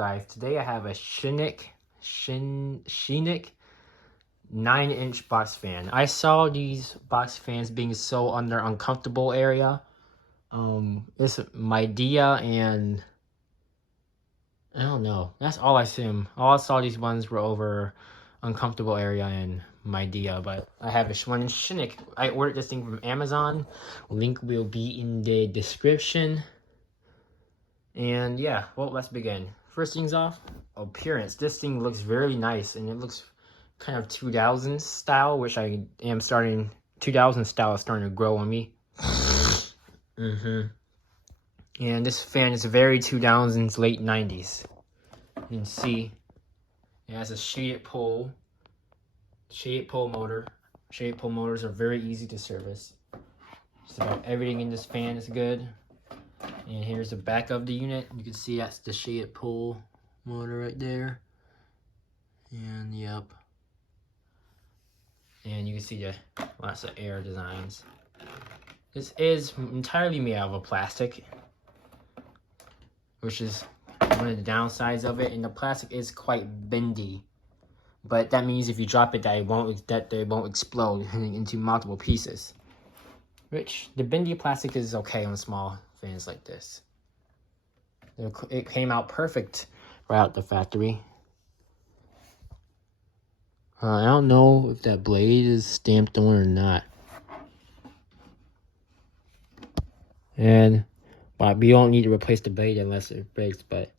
guys, today I have a Sheenik 9-inch box fan. I saw these box fans being sold on their uncomfortable area. It's Midea and I don't know. That's all I see. All I saw these ones were over uncomfortable area in Midea, but I have a one Sheenik. I ordered this thing from Amazon. Link will be in the description. And yeah, well, let's begin. First things off, appearance. This thing looks very nice, and it looks kind of 2000s style, which I am starting. 2000 style is starting to grow on me. And this fan is very 2000s, late 90s. You can see it has a shaded pole motor. Shaded pole motors are very easy to service. Just about everything in this fan is good. And here's the back of the unit. You can see that's the shaded pole motor right there. And yep. And you can see the lots of air designs. This is entirely made out of plastic, which is one of the downsides of it. And the plastic is quite bendy, but that means if you drop it, they won't explode into multiple pieces. Which the bendy plastic is okay on small fans like this. It came out perfect right out the factory. I don't know if that blade is stamped on or not. But we don't need to replace the blade unless it breaks. But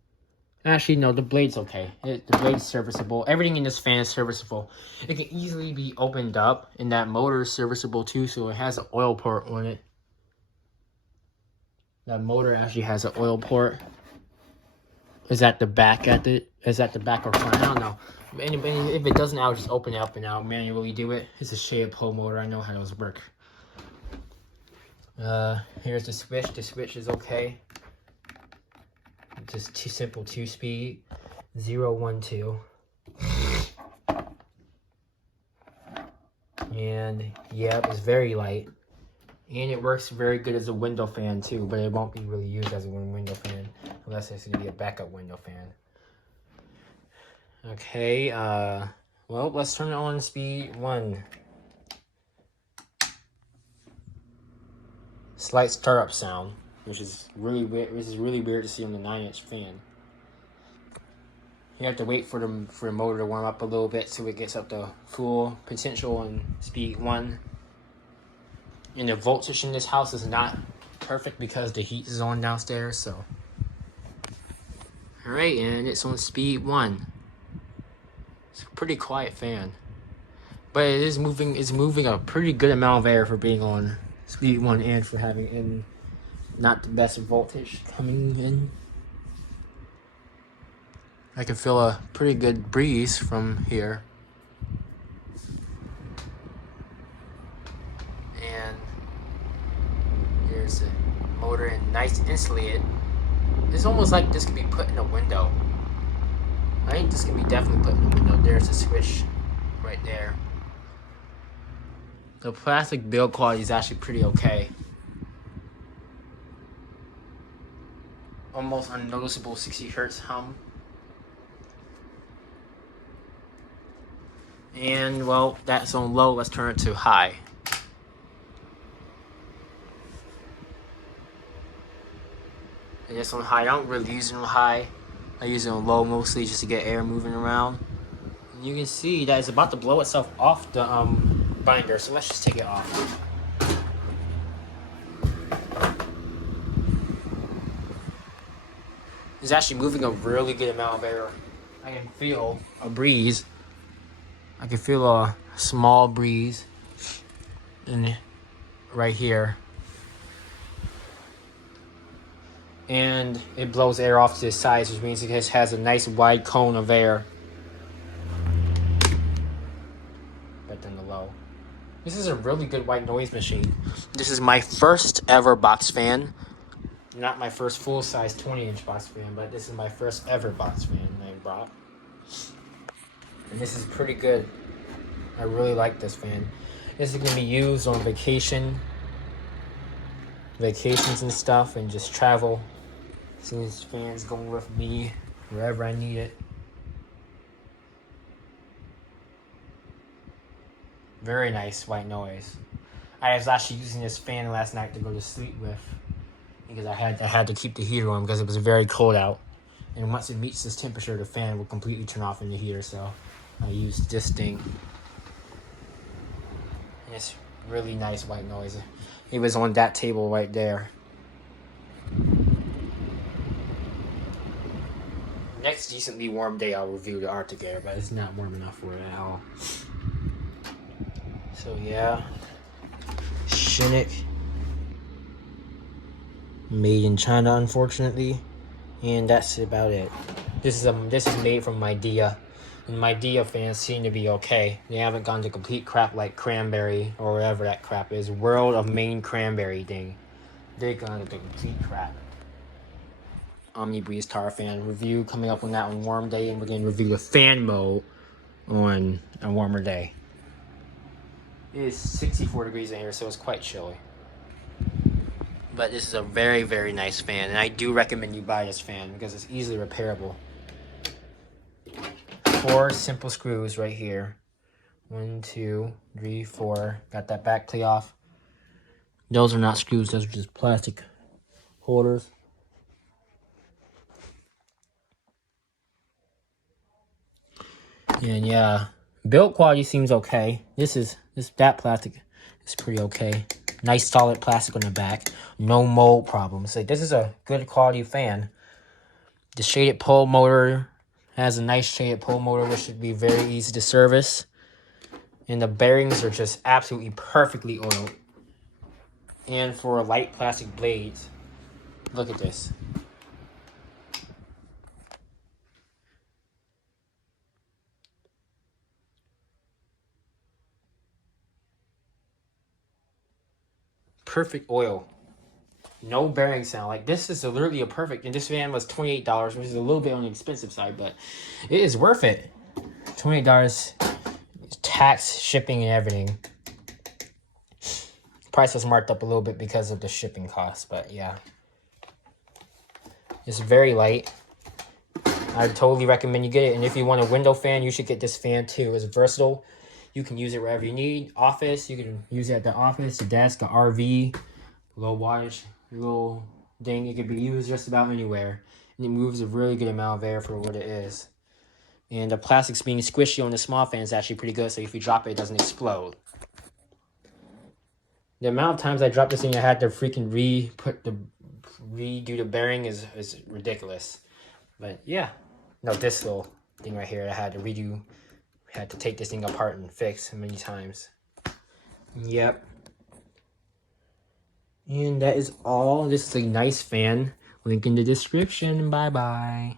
actually, no, the blade's okay. The blade's serviceable. Everything in this fan is serviceable. It can easily be opened up, and that motor is serviceable too. So it has an oil port on it. That motor actually has an oil port. Is at the back or front? I don't know. If it doesn't, I'll just open it up and I'll manually do it. It's a shaded pole motor. I know how those work. Here's the switch. The switch is okay. Just simple 2-speed. 0, 1, 2. And yeah, it's very light. And it works very good as a window fan too, but it won't be really used as a window fan unless it's going to be a backup window fan. Okay, well, let's turn it on speed 1. Slight startup sound, which is really weird. This is really weird to see on the 9-inch fan. You have to wait for the motor to warm up a little bit so it gets up to full potential on speed 1. And the voltage in this house is not perfect because the heat is on downstairs, so. Alright, and it's on speed 1. It's a pretty quiet fan. But it's moving a pretty good amount of air for being on speed 1 and for having not the best voltage coming in. I can feel a pretty good breeze from here. And here's the motor and nice insulated. It's almost like this could be put in a window. I think this can be definitely put in a window. There's a switch right there. The plastic build quality is actually pretty okay. Almost unnoticeable 60 hertz hum. And well, that's on low. Let's turn it to high. And it's on high. I don't really use it on high. I use it on low mostly just to get air moving around. And you can see that it's about to blow itself off the binder, so let's just take it off. It's actually moving a really good amount of air. I can feel a breeze. I can feel a small breeze right here. And it blows air off to the sides, which means it just has a nice wide cone of air. But then the low. This is a really good white noise machine. This is my first ever box fan. Not my first full-size 20-inch box fan, but this is my first ever box fan I brought. And this is pretty good. I really like this fan. This is going to be used on vacations and stuff, and just travel. See, this fan's going with me wherever I need it. Very nice white noise. I was actually using this fan last night to go to sleep with because I had to keep the heater on because it was very cold out. And once it meets this temperature, the fan will completely turn off in the heater. So I used this thing. And it's really nice white noise. It was on that table right there. Next decently warm day, I'll review the Arctic Air, but it's not warm enough for it at all. So yeah, Shimmick, made in China, unfortunately, and that's about it. This is made from Midea, and Midea fans seem to be okay. They haven't gone to complete crap like Cranberry or whatever that crap is. World of Maine Cranberry thing. They've gone to complete crap. OmniBreeze Tar Fan review coming up on that on warm day, and we're going to review the fan mode on a warmer day. It is 64 degrees in here, so it's quite chilly. But this is a very, very nice fan, and I do recommend you buy this fan because it's easily repairable. 4 simple screws right here. 1, 2, 3, 4. Got that back plate off. Those are not screws, those are just plastic holders. And yeah, build quality seems okay. That plastic is pretty okay. Nice solid plastic on the back. No mold problems. Like, this is a good quality fan. The shaded pole motor has a nice shaded pole motor, which should be very easy to service. And the bearings are just absolutely perfectly oiled. And for light plastic blades, look at this. Perfect oil. No bearing sound. Like, this is literally a perfect, and this fan was $28, which is a little bit on the expensive side, but it is worth it. $28, tax, shipping, and everything. Price was marked up a little bit because of the shipping costs, but yeah. It's very light. I totally recommend you get it, and if you want a window fan, you should get this fan too. It's versatile. You can use it wherever you need. Office, you can use it at the office, the desk, the RV, low wattage, little thing. It can be used just about anywhere. And it moves a really good amount of air for what it is. And the plastic's being squishy on the small fan is actually pretty good, so if you drop it, it doesn't explode. The amount of times I dropped this thing, I had to freaking redo the bearing is ridiculous. But yeah. No, this little thing right here, I had to redo. Had to take this thing apart and fix many times. Yep. And that is all. This is a nice fan. Link in the description. Bye-bye.